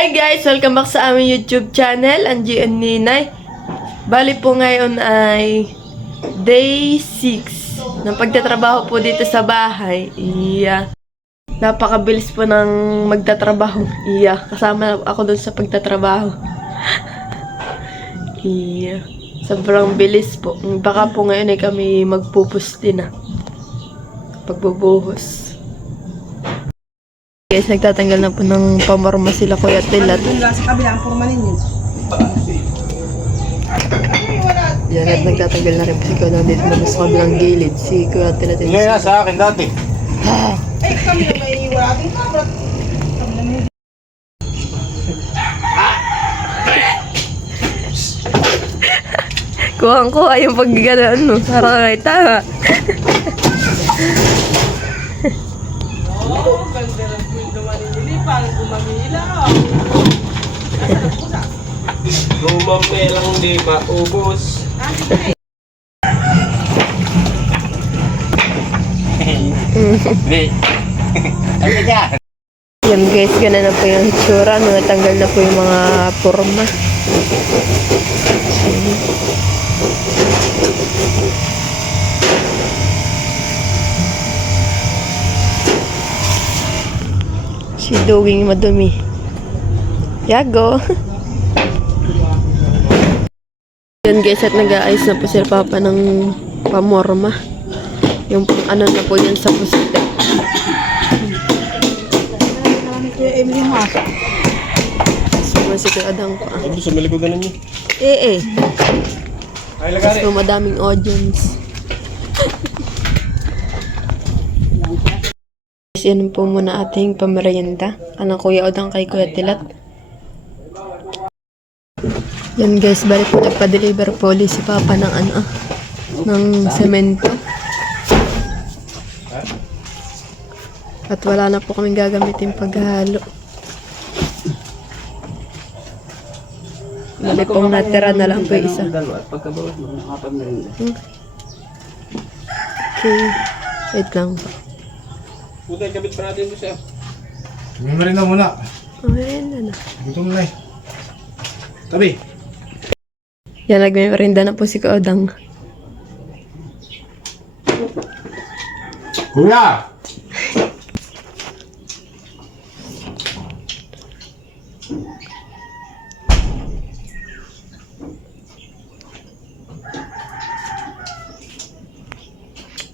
Hi guys! Welcome back sa aming YouTube channel, Angie and Ninay. Bali po ngayon ay day 6 ng pagtatrabaho po dito sa bahay. Napakabilis po ng magtatrabaho. Kasama ako doon sa pagtatrabaho. Sobrang bilis po. Baka po ngayon ay kami magpupusti na. Pagbubuhos. Guys, nagtatanggal na po ng pamarma sila Kuya Tilat. Sa kabilang forma ninyo. Yan, at nagtatanggal na rin po si Kuya nandito naman sa kabilang gilid. Si Kuya Tilat. Hindi na sa akin dati. Ay, kami na may wala ating tablet. Kuhang-kuha yung paggagaan, no? Parang kay tama. Oo, ganda ng kwento manili. Parang gumamila. Lumamelang di maubos. Hindi. Ano yan? Yan guys, gano'n na po yung hitsura. Natanggal na po yung mga forma. Si Doging madumi. Yago. Yan guys, at nag-aayos na po si Papa ng pamorma. Yung ano na po yan sa pusite. Kuya Emily Masa. Si Kuya Adang pa. Ano sa malikodan niyo? Eh. Ay, lagari. So, madaming audience. Yan po muna ating pamerienda. Kanang Kuya Odang kay Kuya Tilat. Yan guys, balik po nagpa-deliver po ulit si Papa ng ng semento. At wala na po kaming gagamitin paghalo. Balik pong natira na lang po isa. Okay. Wait lang po. Puta, kabit pa natin ito siya. Memory na muna. Ayan na. Gutom na eh. Tabi. Yan, nagme-merinda na po si Kaodang. Kuya!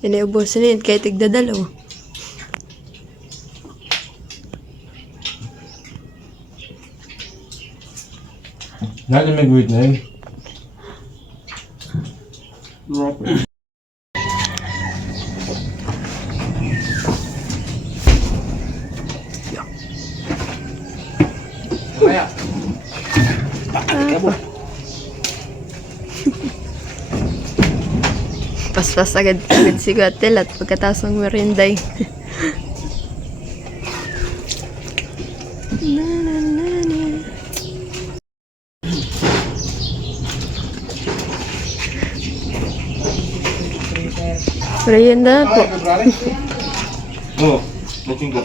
Inaubusin na yun, kahit tigdadalaw. Dahil may guwit na yun. Kaya. Paspas agad si Gatel at pagkatapos ng merinday. Merienda po. Oo. Nating ko.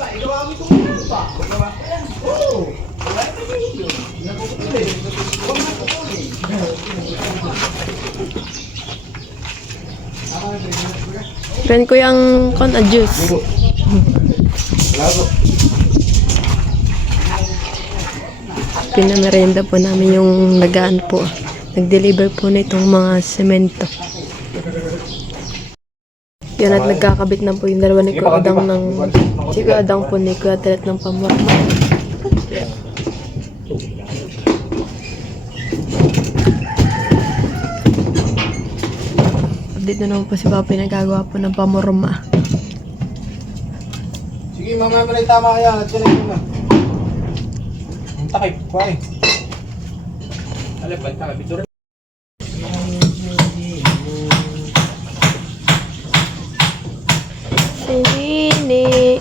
Friend ko yung juice. Lago. Pinamerienda po namin yung nagaan po. Nag-deliver po na itong mga semento. Yan at nagkakabit na po yung dalawa ni Kuya Adang ng... Si Kuya Adang po ni Kuya Tilat ng pamorma. Dito naman po si Papa yung nagagawa po ng pamorma. Sige, mamaya mo na yung tama kaya. At yan ay muna. Ang takip ko ay. Alam ba, takip ito rin. Nini.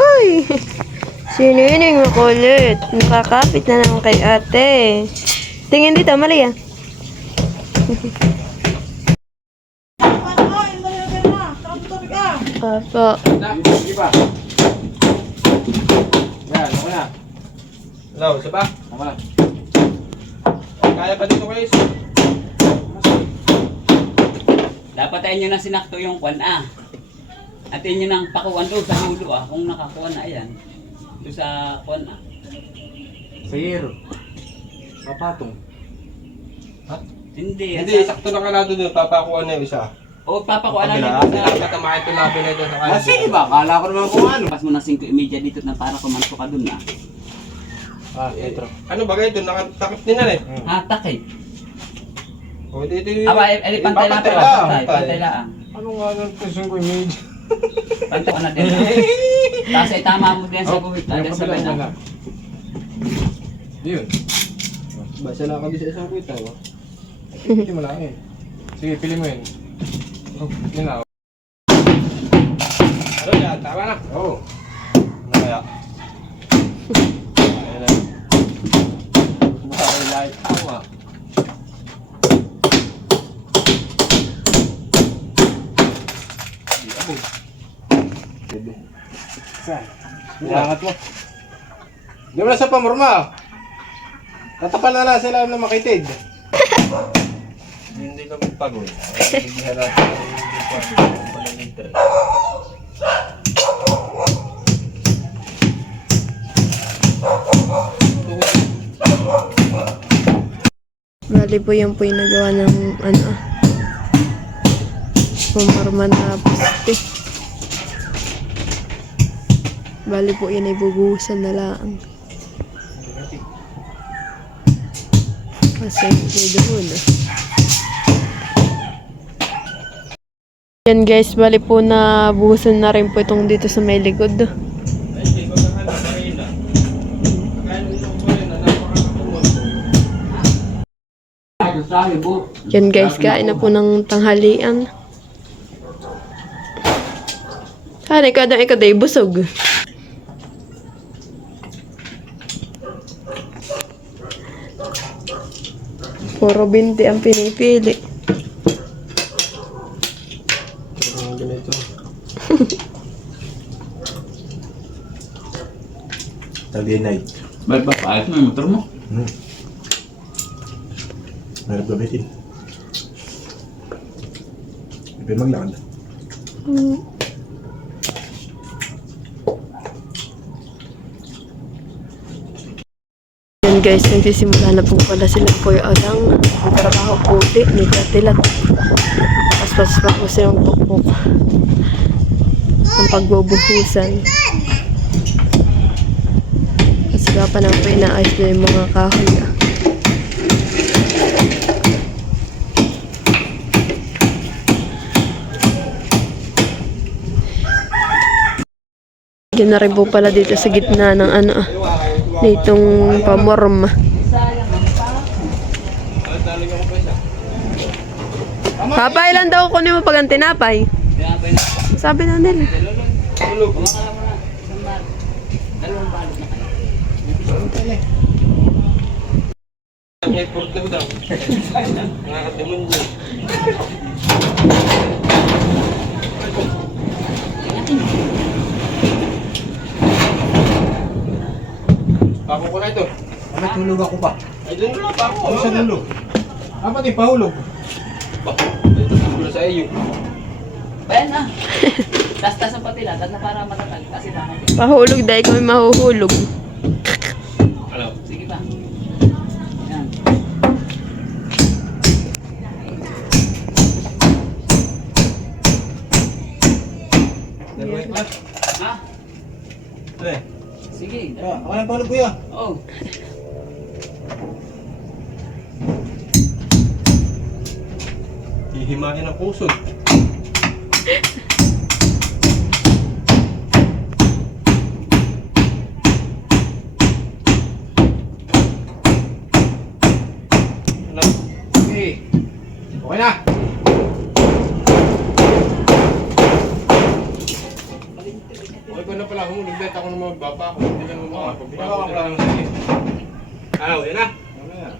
Uy! Si Nining makulit. Nakakapit na naman kay ate. Tingin dito, mali ah. Opo. Sige pa. Yan, okay na. Hello, isa pa? Tama na. Kaya pa dito guys. Dapat tayo nyo na sinakto yung kwan At yun nyo nang pakuan doon sa hulo kung nakakuha na yan. Doon sa kwan Sayero. Papatong. Ha? Hindi. Hindi, sakto na ka na doon. Papakuha na yung isa. O papakuan na Kabila. dito sa... Tatamahin ito labi na ito sa kanya. Sige ba? Kala ko naman kung ano. Pas mo na 5:30 dito na para kumanto ka doon Ito. Ano ba ito? Nakatakip din na eh. Takay. O, ito yung... Aba, pantay lang po. Pantay lang. Ano nga nang presyon ko image? Pantay ka na din. Tapos ay tama mo din sa guhit. Dahil sa benda. Yun. Basa lang kami sa isang kwita. Hindi mo lang eh. Sige, pili mo yun. Yun na. Ano yan? Tama na? Oo. Ano kaya? Ayan na. Nakakalight. Tama. Pwede. Saan? Ilangat mo. Di mo na sa pamurma. Natapal na lang sila na makitid. Hindi kami pagod. Hindi harap. Bali po yan po yung nagawa ng pumarma na poste. Bali po yan ay bubuhusan na lang. Kasi hindi doon. Yan guys, bali po na buhusan na rin po itong dito sa may likod. Yan guys, kain na po ng tanghalian. Hanay ka daw ikaw day busog. Puro binti ang pinipili. Ganito. Saturday night. Ba't ba paayos mo yung motor mo? Meron gamitin. Iba maglakad. Yan guys, nagsisimula na po pala sila po yung alang trabaho puti, may katilat. Paspas pa po silang pukpuk ng pagbubuhusan. Kasagapan na po inaayos na yung mga kahoy. Yan na rin po pala dito sa gitna ng ditong pamorma. Papa, ilan daw kunin mo pag ang tinapay? Sabi na nila. May porto daw. Nakakatimon niya. Pako ko na ito. Bakit hulog ako ba? Ay, doon lang pa ako. Ano sa hulog? Pati pahulog. Ito siguro sa iyo. Bayan na. Tas-tas ang patila. Tas na para matatag. Kasi bakit? Pahulog dahil kami mahuhulog. Ano? Sige pa. Yan. Nagawin ba? Ha? Pre. Sige. Ako lang pahulog kuya. Oh. Hihimahin ang puso. Ano? Okay. Okay na. Okay ko na pala humulog dahil ako naman magbaba ako. Hindi lang naman makapagbaba ko lang. Ano, yan na? Mamaya.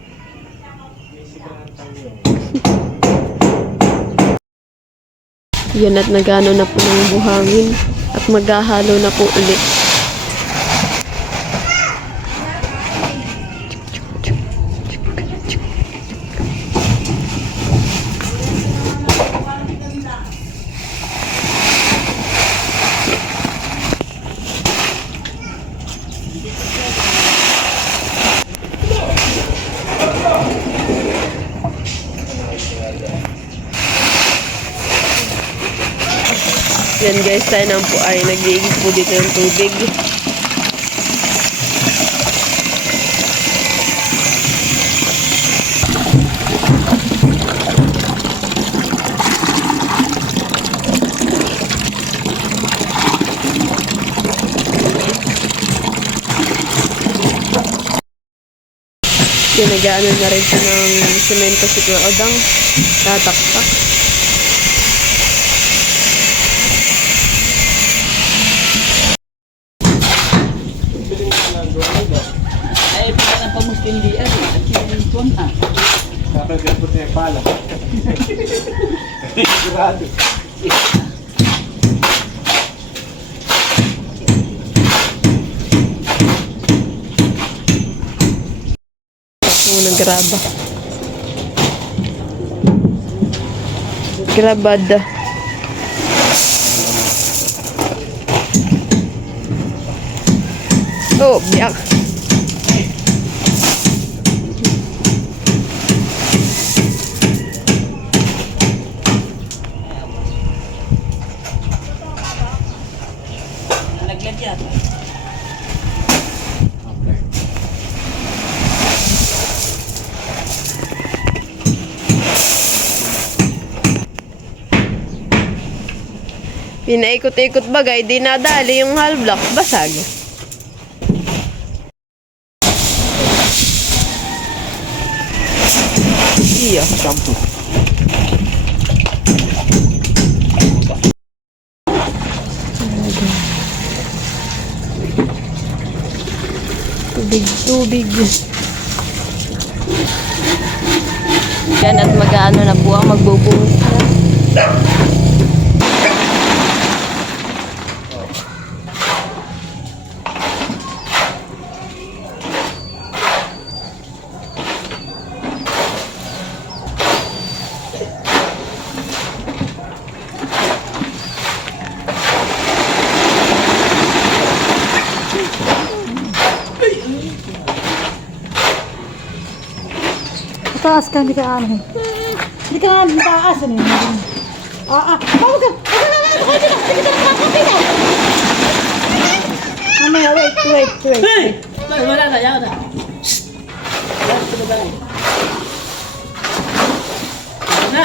Isip ka ng tangi yun. Yan at nagano na po ng buhangin at maghahalo na po ulit. Yan guys, tayo naman po ay nag-iigib po dito ng tubig. Ginagaano na rin siya ng semento si Kuya Odang. Tatakpak. Ay, pala ng pamustindian. At yung tuwan ah. Nakagapot niya yung pala. Sigurado. Unang graba. Grabada. Oh, biyak. Nalaglag yata. Pinaikot-ikot bagay, di nadali yung half block, basag. Iya. Shampoo. Tubig. Yan at mag-ano na po ang magbubungot. Taas ka, hindi ka ano. Hindi ka nga taas. Ano yun? Huwag ka. Huwag ka na. Hindi ka nakakapit na. Mamaya, wait. Hey! Wala na, yaw na. Na.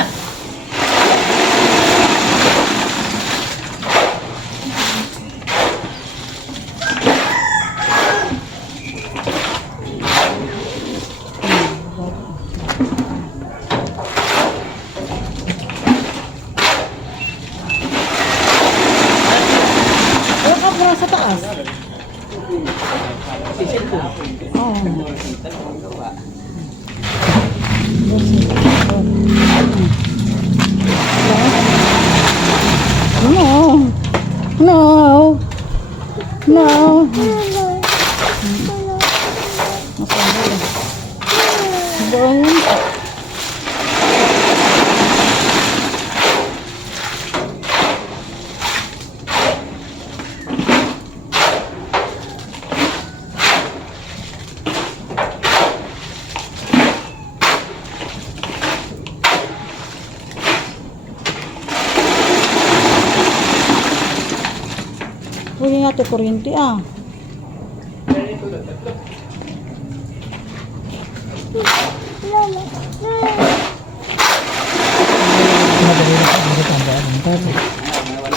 Huwag ka muna sa taas. No. Huli nga ito kuryente ah.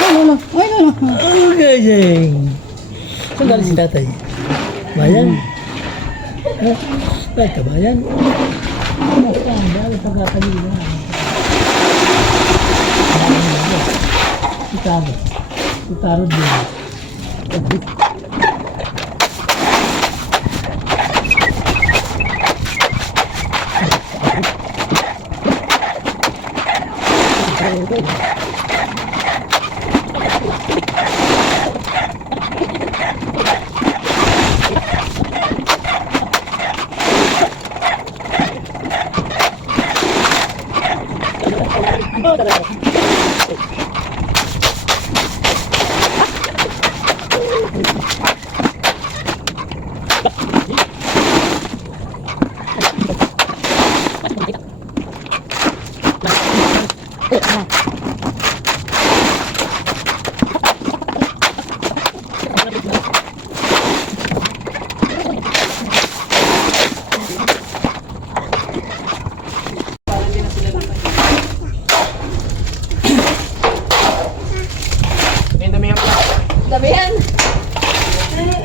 Ano? Okay. Saan galing si tatay? Bayan? Ha? Bakit ka bayan? Saan? Galing sa kakanila. Itaro. Itaro din.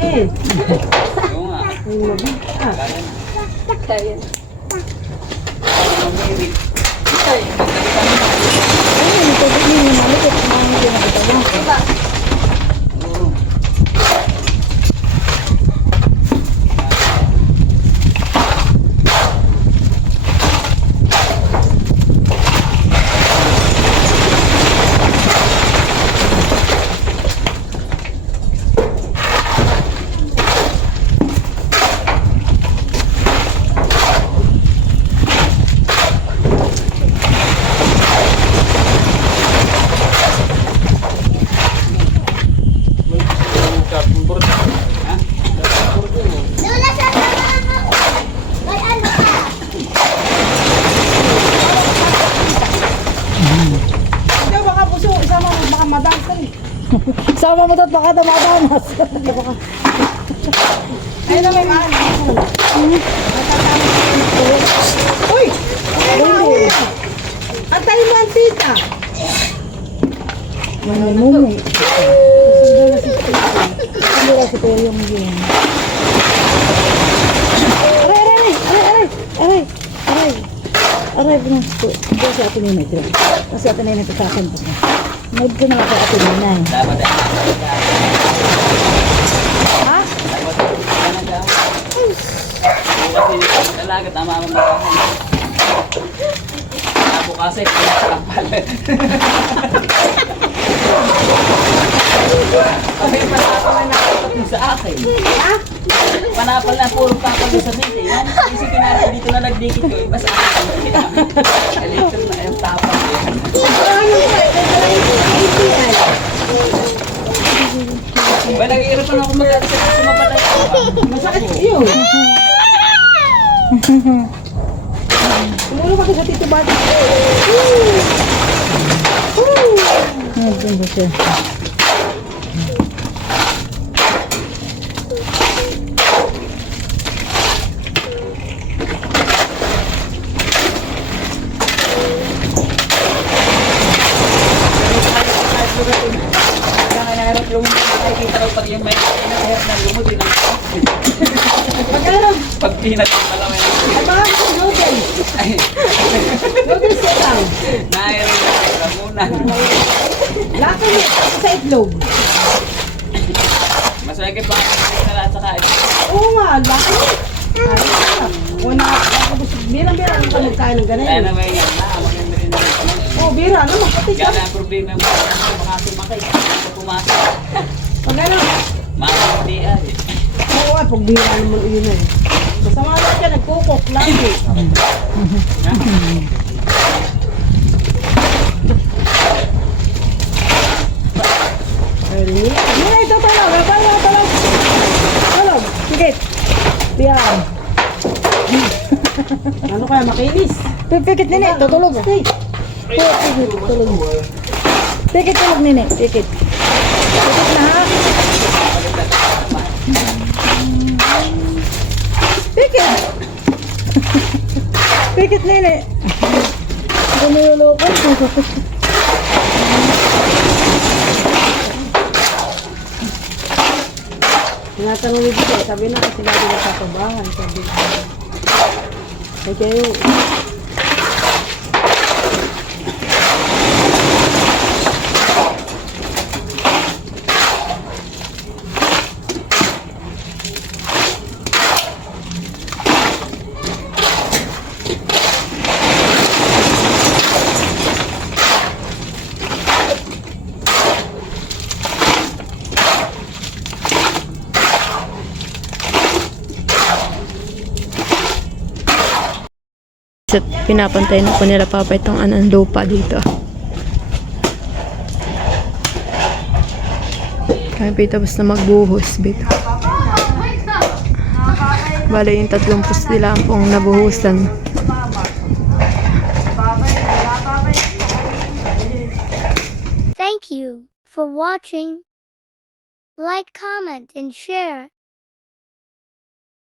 eh. Oo nga. Ay, mabigat. Kaya na. Kaya. Mamiri. Ayun, ito din yung malikot. Ang mga ginagawa mo. Oo. Chopping board. Ha? Hindi, baka puso. Isama mo, baka madamsan eh. Isama mo to at baka damadamas. Ayun na may mahal. Uy! Uy! Antayin mo ang tita. May mumi. Sundo na si tita. Sundo na si tita yung yun. Aray, aray, aray, aray, aray, aray, binasto. Ito sa atin yung ito. Kasi atin yung ito sa akin. Mag ko na ako atin yung Dapat ay Ha? dapat ay nag-aaw. Kasi talaga tama mo magkakaroon. Ako kasi pinakapal. Kami panapal na nakatatlong sa akin. Ha? Panapal na puro papal sa meeting. Yan, isipin natin dito na nagdikit ko. Iba sa akin. Electric na yung tapang yan. Ba, nag-iirapan ako mag-alis sa sumapatay ko. Masakit iyo. Tumulong ako sa tito bata. Nandun ba siya? Nakikita ko pag yung may nahihirap na lumod, yun ang Magkano? pag pinag yung malaki na. Ay, baka gusto noodles. Ay, Noodles ka lang. nahihirap na ramunan. Laki niya sa itlog. Maswerte pa ako sa lahat sa kain. Oo nga, laki niya. Ayos ka lang. Wala ako gusto. Birang-birang ang magkain ng Kaya ganun. naman yan na, maganda rin naman. Oo, bira naman. Pati siya. Kaya ang problema mo, baka sumakay. Baka pumasok. Pag ano, Makakapdi ay. oo nga, pag bira naman yun eh. Basta mga lang siya, nagkukok lagi. Mira, ito talog. Talog, talog. Talog. Sige. Yan. Ano kaya, makinis? Pikit nini, tutulog. Pikit, tutulog. Pikit, tulog nini. Pikit. Pikit na ha. Pikit. Pikit nini. Ito niloloko. Tinatanong ni Bito, sabi na kasi lagi nagkakabahan. Sabi na. Ay kayo. At pinapantay na po nila papa itong anong lupa dito. Kaya Pito basta magbuhos Bito. Bale yung 3 pusti lang pong nabuhusan. Thank you for watching. Like, comment, and share.